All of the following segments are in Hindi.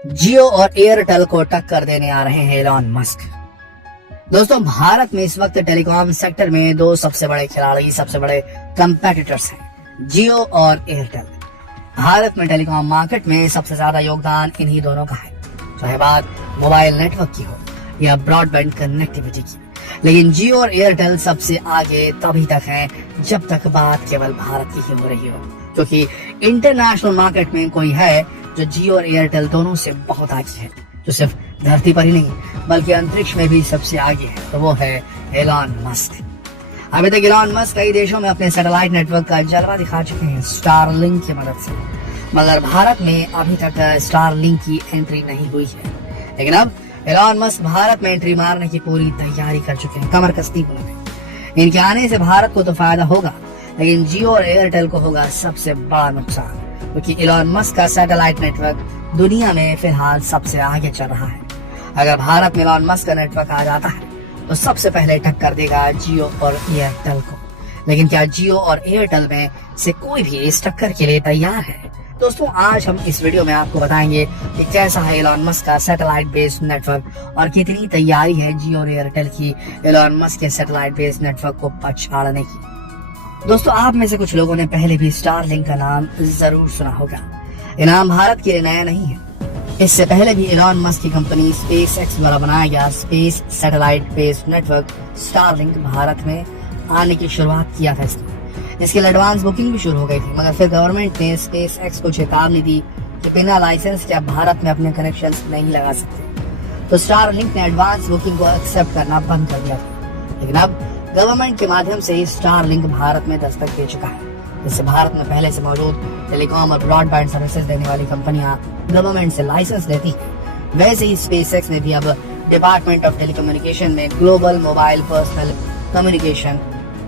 जियो और एयरटेल को टक्कर देने आ रहे हैं एलॉन मस्क। दोस्तों, भारत में इस वक्त टेलीकॉम सेक्टर में दो सबसे बड़े खिलाड़ी, सबसे बड़े कंपेटिटर्स हैं, जियो और एयरटेल। भारत में टेलीकॉम मार्केट में सबसे ज्यादा योगदान इन्हीं दोनों का है, चाहे बात मोबाइल नेटवर्क की हो या ब्रॉडबैंड कनेक्टिविटी की। लेकिन जियो और एयरटेल सबसे आगे तभी तक है जब तक बात केवल भारत की ही हो रही हो, क्योंकि इंटरनेशनल मार्केट में कोई है जो जियो और एयरटेल दोनों से बहुत आगे है, जो सिर्फ धरती पर ही नहीं बल्कि अंतरिक्ष में भी सबसे आगे है, तो वो है एलॉन मस्क। अभी तक एलॉन मस्क कई देशों में अपने सैटेलाइट नेटवर्क का जलवा दिखा चुके हैं स्टारलिंक की मदद से, मगर भारत में अभी तक स्टारलिंक की एंट्री नहीं हुई है। लेकिन अब एलॉन मस्क भारत में एंट्री मारने की पूरी तैयारी कर चुके हैं, कमर कसी उन्होंने। इनके आने से भारत को तो फायदा होगा, लेकिन जियो और एयरटेल को होगा सबसे बड़ा नुकसान, क्योंकि एलॉन मस्क का सैटेलाइट नेटवर्क दुनिया में फिलहाल सबसे आगे चल रहा है। अगर भारत में एलॉन मस्क का नेटवर्क आ जाता है तो सबसे पहले टक्कर देगा जियो और एयरटेल को। लेकिन क्या जियो और एयरटेल में से कोई भी इस टक्कर के लिए तैयार है? दोस्तों, आज हम इस वीडियो में आपको बताएंगे कि कैसा है एलॉन मस्क का सैटेलाइट बेस्ड नेटवर्क और कितनी तैयारी है जियो और एयरटेल की एलॉन मस्क के सैटेलाइट बेस्ड नेटवर्क को पछाड़ने की। दोस्तों, आप में से कुछ लोगों ने पहले भी स्टारलिंक का नाम जरूर सुना होगा। ये नाम भारत के लिए नया नहीं है। इससे पहले भी एलॉन मस्क की कंपनी स्पेस एक्स द्वारा बनाया गया space satellite based network Starlink Bharat में आने की शुरुआत किया था। इसके लिए एडवांस बुकिंग भी शुरू हो गई थी, मगर फिर गवर्नमेंट ने स्पेस एक्स को चेतावनी दी कि बिना लाइसेंस के आप भारत में अपने कनेक्शन नहीं लगा सकते। तो स्टारलिंक ने एडवांस बुकिंग को एक्सेप्ट करना बंद कर दिया था। लेकिन अब गवर्नमेंट के माध्यम से ही स्टारलिंक भारत में दस्तक दे चुका है। इससे भारत में पहले से मौजूद टेलीकॉम और ब्रॉडबैंड सर्विसेज देने वाली कंपनियां गवर्नमेंट से लाइसेंस लेती हैं। वैसे ही स्पेसएक्स ने भी अब डिपार्टमेंट ऑफ टेलीकम्युनिकेशन में global mobile personal communication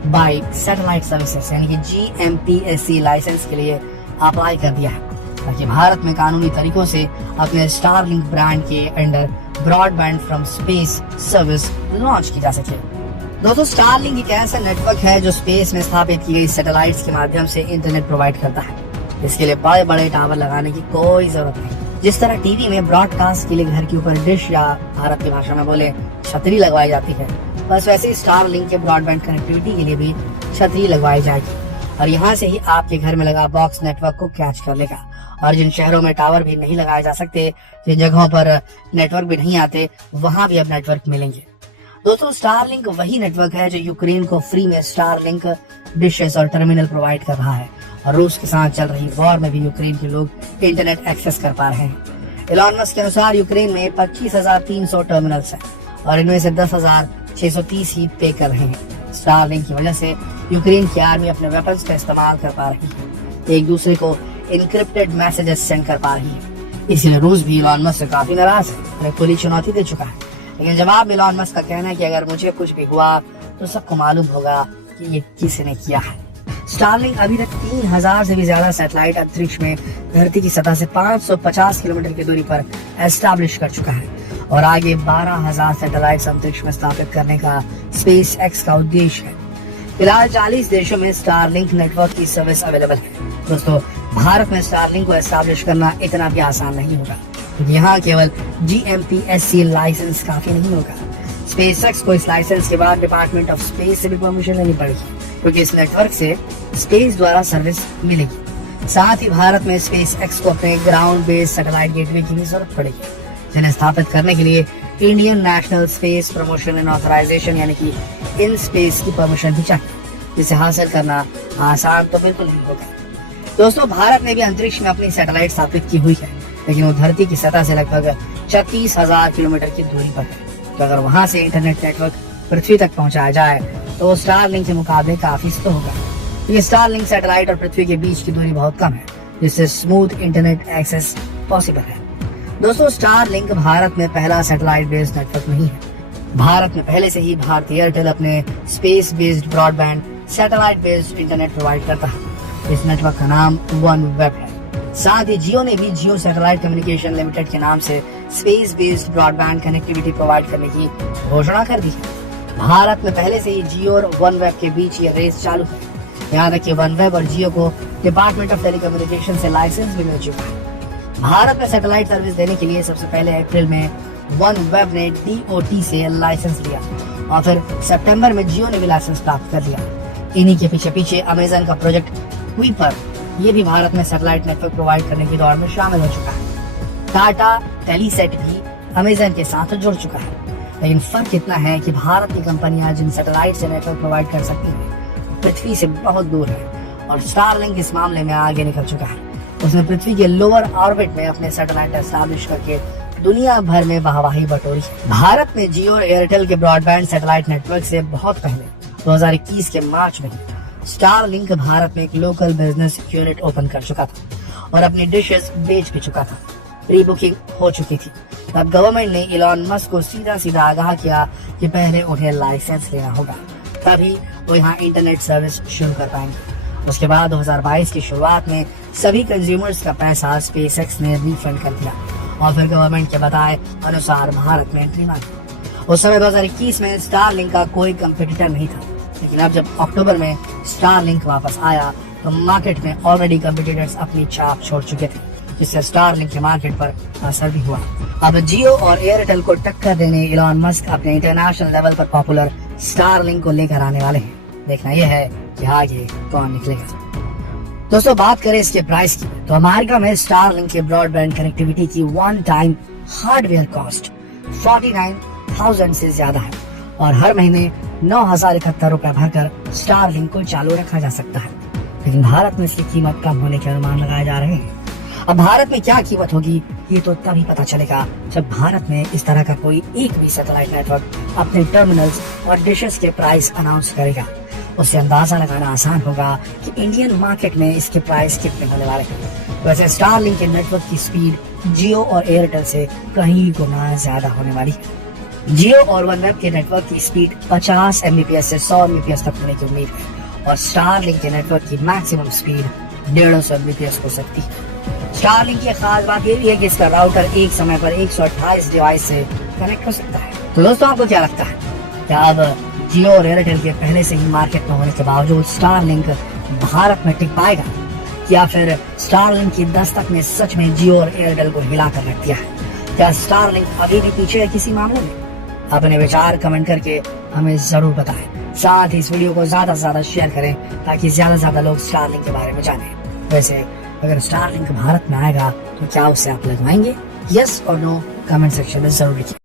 bye satellite services यानी कि GMPSC लाइसेंस के लिए अप्लाई कर दिया है, ताकि भारत में कानूनी तरीकों से अपने स्टारलिंक ब्रांड के under broadband from space service launch की जा सके। दोस्तों, स्टारलिंक एक ऐसा नेटवर्क है जो स्पेस में स्थापित की गई सैटेलाइट्स के माध्यम से इंटरनेट प्रोवाइड करता है। इसके लिए बड़े बड़े टावर लगाने की कोई जरूरत नहीं। जिस तरह टीवी में ब्रॉडकास्ट के लिए घर के ऊपर डिश या भारत की भाषा में बोले छतरी लगवाई जाती है, बस वैसे ही स्टारलिंक के ब्रॉडबैंड कनेक्टिविटी के लिए भी छतरी लगवाई जाएगी और यहाँ से ही आपके घर में लगा बॉक्स नेटवर्क को कैच कर लेगा। और जिन शहरों में टावर भी नहीं लगाए जा सकते, जिन जगहों पर नेटवर्क भी नहीं आते, वहां भी अब नेटवर्क मिलेंगे। दोस्तों, स्टारलिंक वही नेटवर्क है जो यूक्रेन को फ्री में स्टारलिंक डिशेस और टर्मिनल प्रोवाइड कर रहा है, और रूस के साथ चल रही वॉर में भी यूक्रेन के लोग इंटरनेट एक्सेस कर पा रहे हैं। एलॉन मस्क के अनुसार यूक्रेन में 25,300 टर्मिनल्स हैं और इनमें से 10,630 ही पे कर रहे हैं। स्टारलिंक की वजह से यूक्रेन की आर्मी अपने वेपन्स का इस्तेमाल कर पा रही है, एक दूसरे को इनक्रिप्टेड मैसेजेस सेंड कर पा रही है। इसलिए रूस भी एलॉन मस्क से काफी नाराज है, उन्हें खुली चुनौती दे चुका है। लेकिन जवाब एलॉन मस्क का कहना है कि अगर मुझे कुछ भी हुआ तो सबको मालूम होगा कि ये किसने किया है। स्टारलिंक अभी तक 3000 से भी ज्यादा सैटेलाइट अंतरिक्ष में धरती की सतह से 550 किलोमीटर की दूरी पर एस्टैब्लिश कर चुका है और आगे 12,000 सैटेलाइट अंतरिक्ष में स्थापित करने का स्पेस एक्स का उद्देश्य है। फिलहाल 40 देशों में स्टारलिंक नेटवर्क की सर्विस अवेलेबल है। दोस्तों, भारत में स्टारलिंक को एस्टैब्लिश करना इतना भी आसान नहीं होगा, क्योंकि यहाँ केवल GMPSC लाइसेंस काफी नहीं होगा। स्पेसएक्स को इस लाइसेंस के बाद डिपार्टमेंट ऑफ स्पेस से भी परमिशन लेनी पड़ेगी, क्योंकि इस नेटवर्क से स्पेस द्वारा सर्विस मिलेगी। साथ ही भारत में स्पेसएक्स को अपने ग्राउंड बेस्ड सैटेलाइट गेटवे की भी जरूरत पड़ेगी, जिन्हें स्थापित करने के लिए Indian National Space Promotion and Authorisation यानी कि इन स्पेस की परमिशन भी चाहिए, जिसे हासिल करना आसान तो बिल्कुल नहीं होगा। दोस्तों, भारत ने भी अंतरिक्ष में अपनी सैटेलाइट स्थापित की हुई है, लेकिन वो धरती की सतह से लगभग 36,000 किलोमीटर की दूरी पर है। तो अगर वहां से इंटरनेट नेटवर्क पृथ्वी तक पहुंचाया जाए तो वो स्टारलिंक के मुकाबले काफी स्लो होगा। ये स्टारलिंक सैटेलाइट और पृथ्वी के बीच की दूरी बहुत कम है, जिससे स्मूथ इंटरनेट एक्सेस पॉसिबल है। दोस्तों, स्टारलिंक भारत में पहला सैटेलाइट बेस्ड नेटवर्क नहीं है। भारत में पहले से ही भारतीय एयरटेल अपने space based broadband satellite based internet provide करता है। इस नेटवर्क का नाम OneWeb है। साथ ही जियो ने भी जियो सैटेलाइट कम्युनिकेशन लिमिटेड के नाम से space based broadband connectivity provide करने की घोषणा कर दी है। भारत में पहले से ही जियो और OneWeb के बीच ये रेस चालू है। यहाँ तक कि OneWeb और जियो को डिपार्टमेंट ऑफ टेलीकम्युनिकेशन से लाइसेंस भी मिल चुका है। भारत में सैटेलाइट सर्विस देने के लिए सबसे पहले अप्रैल में OneWeb ने DOT से लाइसेंस लिया और फिर सितंबर में जियो ने भी लाइसेंस प्राप्त कर लिया। इन्हीं के पीछे पीछे अमेजन का प्रोजेक्ट कुइपर ये भी भारत में सैटेलाइट नेटवर्क प्रोवाइड करने की दौड़ में शामिल हो चुका है। टाटा टेलीसेट भी अमेजन के साथ जुड़ चुका है। लेकिन फर्क इतना है कि भारत की कंपनियां जिन सैटेलाइट से नेटवर्क प्रोवाइड कर सकती हैं पृथ्वी से बहुत दूर है और स्टारलिंक इस मामले में आगे निकल चुका है। उसने पृथ्वी के लोअर ऑर्बिट में अपने सैटेलाइट एस्टैब्लिश करके दुनिया भर में वाहवाही बटोरी। भारत में जियो और एयरटेल के ब्रॉडबैंड सैटेलाइट नेटवर्क से बहुत पहले 2021 के मार्च में स्टारलिंक भारत में एक लोकल बिजनेस यूनिट ओपन कर चुका था और अपनी डिशेस बेच भी चुका था। प्री बुकिंग हो चुकी थी। तब गवर्नमेंट ने इलॉन मस्क को सीधा आगाह किया कि पहले उन्हें लाइसेंस लेना होगा, तभी वो यहाँ इंटरनेट सर्विस शुरू कर पाएंगे। उसके बाद 2022 की शुरुआत में सभी कंज्यूमर्स का पैसा स्पेसएक्स ने रिफंड कर दिया और फिर गवर्नमेंट के बताए अनुसार भारत में एंट्री मांगी। उस समय 2021 में स्टारलिंक का कोई कंपटीटर नहीं था, लेकिन अब जब अक्टूबर में स्टारलिंक वापस आया तो मार्केट में ऑलरेडी कंपटीटर्स अपनी छाप छोड़ चुके थे, जिससे स्टारलिंक के मार्केट पर असर भी हुआ। अब जियो और एयरटेल को टक्कर देने इलॉन मस्क अपने इंटरनेशनल लेवल पर पॉपुलर स्टारलिंक को लेकर आने वाले हैं। देखना यह है कि आगे कौन निकलेगा। दोस्तों, बात करें इसके प्राइस की तो अमेरिका में स्टारलिंक के ब्रॉडबैंड कनेक्टिविटी की वन टाइम हार्डवेयर कॉस्ट 49,000 से ज्यादा है और हर महीने 9,071 रुपए भरकर स्टारलिंक को चालू रखा जा सकता है। लेकिन भारत में इसकी कीमत कम होने के अनुमान लगाए जा रहे हैं। अब भारत में क्या कीमत होगी ये तो तभी पता चलेगा जब भारत में इस तरह का कोई एक भी सैटेलाइट नेटवर्क अपने टर्मिनल्स और डिशेस के प्राइस अनाउंस करेगा। उससे अंदाजा लगाना आसान होगा कि इंडियन मार्केट में इसके प्राइस कितने होने वाले हैं। वैसे स्टारलिंक के नेटवर्क की स्पीड जियो और एयरटेल से कहीं गुना ज्यादा होने वाली है। जियो और OneWeb के नेटवर्क की स्पीड 50 Mbps से 100 Mbps तक होने की उम्मीद है और स्टारलिंक के नेटवर्क की मैक्सिमम स्पीड 150 Mbps हो सकती है। स्टारलिंक की खास बात ये भी है कि इसका राउटर एक समय पर 128 डिवाइस से कनेक्ट हो सकता है। तो दोस्तों, आपको क्या लगता है, क्या अब जियो और एयरटेल के पहले से ही मार्केट में होने के बावजूद स्टारलिंक भारत में टिक पाएगा, या फिर स्टारलिंक की दस्तक ने सच में जियो और एयरटेल को हिला कर रख दिया है? क्या स्टारलिंक अभी भी पीछे है किसी मामले में? अपने विचार कमेंट करके हमें जरूर बताएं। साथ ही इस वीडियो को ज्यादा से ज्यादा शेयर करें ताकि ज्यादा से ज्यादा लोग स्टारलिंक के बारे में जाने। वैसे अगर स्टारलिंक भारत में आएगा तो क्या उसे आप लगवाएंगे? यस और नो कमेंट सेक्शन में जरूर लिखिए।